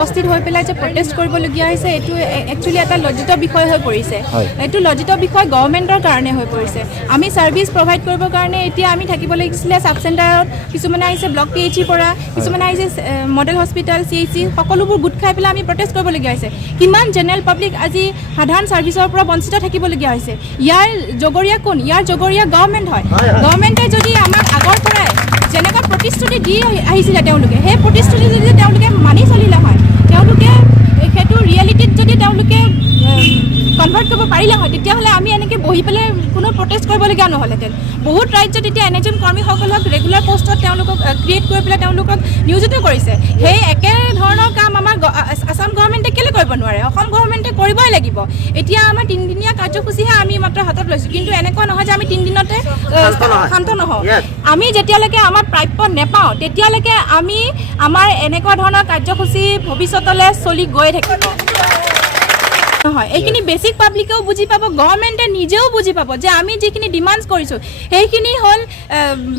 উপস্থিত হৈ পেলাই যে প্ৰটেষ্ট কৰিবলগীয়া হৈছে এইটো একচুৱেলি এটা লজ্জিত বিষয় হৈ পৰিছে। এইটো লজ্জিত বিষয় গভৰ্ণমেণ্টৰ কাৰণে হৈ পৰিছে। আমি ছাৰ্ভিচ প্ৰভাইড কৰিবৰ কাৰণে এতিয়া আমি থাকিব লাগিছিলে ছাব চেণ্টাৰত, কিছুমানে আহিছে ব্লক PHCৰ পৰা, কিছুমানে আহিছে মডেল হস্পিটেল CHC, সকলোবোৰ গোট খাই পেলাই আমি প্ৰটেষ্ট কৰিবলগীয়া হৈছে। কিমান জেনেৰেল পাব্লিক আজি সাধাৰণ ছাৰ্ভিচৰ পৰা বঞ্চিত থাকিবলগীয়া হৈছে। ইয়াৰ জগৰীয়া কোন? ইয়াৰ জগৰীয়া গভৰ্ণমেণ্ট হয়। গভৰ্ণমেণ্টে যদি আমাক আগৰ পৰাই যেনেকুৱা প্ৰতিশ্ৰুতি দি আহিছিলে তেওঁলোকে, সেই প্ৰতিশ্ৰুতি যদি তেওঁলোকে মানি চলিলে হয়, তেওঁলোকে সেইটো ৰিয়েলিটিত যদি তেওঁলোকে কনভাৰ্ট কৰিব পাৰিলে হয়, তেতিয়াহ'লে আমি এনেকৈ বহি পেলাই কোনো প্ৰটেষ্ট কৰিবলগীয়া নহ'লহেঁতেন। বহুত ৰাজ্যত এতিয়া NHM কৰ্মীসকলক ৰেগুলাৰ পষ্টত তেওঁলোকক ক্ৰিয়েট কৰি পেলাই তেওঁলোকক নিয়োজিত কৰিছে। সেই একেধৰণৰ কাম আমাৰ আসাম গভৰ্ণমেণ্টে কেলৈ কৰিব নোৱাৰে? অসম গভৰ্ণমেণ্টে কৰিবই লাগিব। এতিয়া আমাৰ 3 দিনীয়া কাৰ্যসূচীহে আমি মাত্ৰ হাতত লৈছোঁ, কিন্তু এনেকুৱা নহয় যে আমি 3 দিনতে শান্ত নহওঁ। আমি যেতিয়ালৈকে আমাৰ প্ৰাপ্য নেপাওঁ তেতিয়ালৈকে আমি আমাৰ এনেকুৱা ধৰণৰ কাৰ্যসূচী ভৱিষ্যতলৈ চলি গৈ থাকিব। নহয়, এইখিনি বেছিক পাব্লিকেও বুজি পাব, গভৰ্ণমেণ্টে নিজেও বুজি পাব যে আমি যিখিনি ডিমাণ্ডছ কৰিছোঁ সেইখিনি হ'ল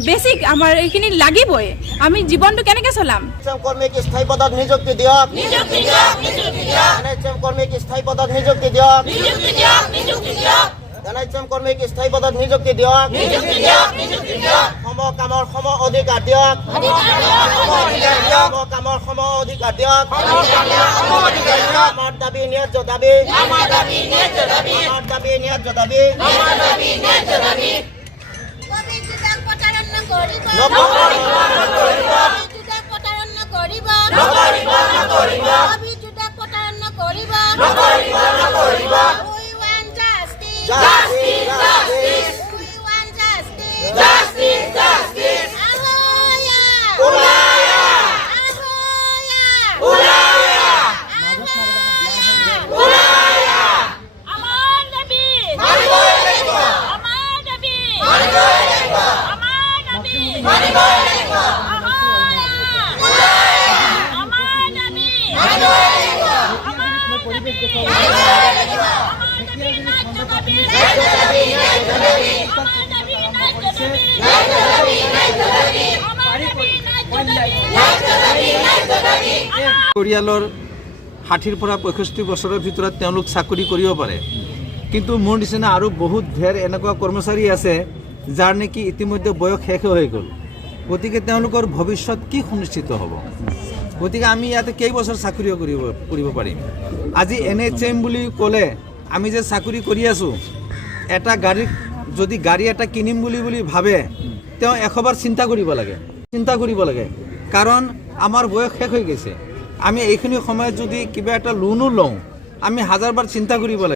বেছিক, আমাৰ এইখিনি লাগিবই। আমি জীৱনটো কেনেকৈ চলাম? কৰ্মীক স্থায়ী পদত নিযুক্তি দিয়ক, NHM কৰ্মীক স্থায়ী পদত নিযুক্তি দিয়ক, NHM কৰ্মীক স্থায়ী পদত নিযুক্তি দিয়ক, সম কামৰ সম অধিকাৰ দিয়ক, সম কামৰ সম অধিকাৰ দিয়ক, আমাৰ দাবী ন্যায্য দাবী, আমাৰ দাবী ন্যায্য দাবী, পৰিয়ালৰ 60 পৰা 65 বছৰৰ ভিতৰত তেওঁলোক চাকৰি কৰিব পাৰে, কিন্তু মোৰ নিচিনা আৰু বহুত ধেৰ এনেকুৱা কৰ্মচাৰী আছে যাৰ নেকি ইতিমধ্যে বয়স শেষ হৈ গ'ল। গতিকে তেওঁলোকৰ ভৱিষ্যত কি সুনিশ্চিত হ'ব? গতিকে আমি ইয়াতে কেইবছৰ চাকৰি কৰিব পাৰিম? আজি NHM বুলি ক'লে আমি যে চাকৰি কৰি আছোঁ, এটা যদি গাড়ী এটা কিনিম বুলি ভাবে তেওঁ 100 বাৰ চিন্তা কৰিব লাগে, কাৰণ আমাৰ বয়স শেষ হৈ গৈছে। আমি এইখিনি সময়ত যদি কিবা এটা লোনো লওঁ, আমি 1000 বাৰ চিন্তা কৰিব লাগে।